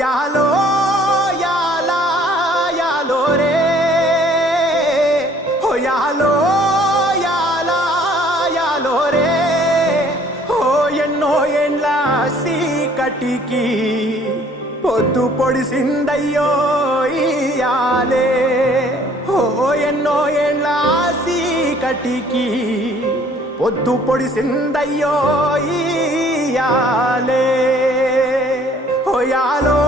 యాలో యాలా యాలో రే హో యాలో యాలా యాలో రే హో ఎన్నో ఏండ్ల సీకటికి పొద్దు పొడిసిందయ్యో ఇయాలే హో ఎన్నో ఏండ్ల సీకటికి పొద్దు పొడిసిందయ్యో ఇయాలే హో యాలో